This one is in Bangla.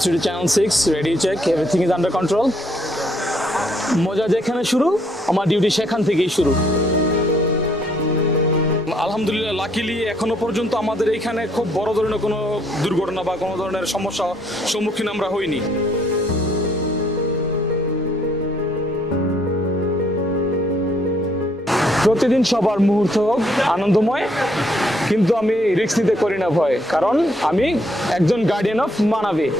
Varsity Channel 6, ready check, everything is under control. মজা যেখানে শুরু, আমার ডিউটি সেখান থেকেই শুরু। আলহামদুলিল্লাহ, লাকিলি এখনো পর্যন্ত আমাদের এইখানে খুব বড় ধরনের কোনো দুর্ঘটনা বা কোনো ধরনের সমস্যা সম্মুখীন আমরা হইনি। প্রতিদিন সবার মুহূর্ত হোক আনন্দময়, কিন্তু আমি রিস্ক নিতে করি না ভয়, কারণ আমি একজন গার্ডিয়ান অফ মানাবী।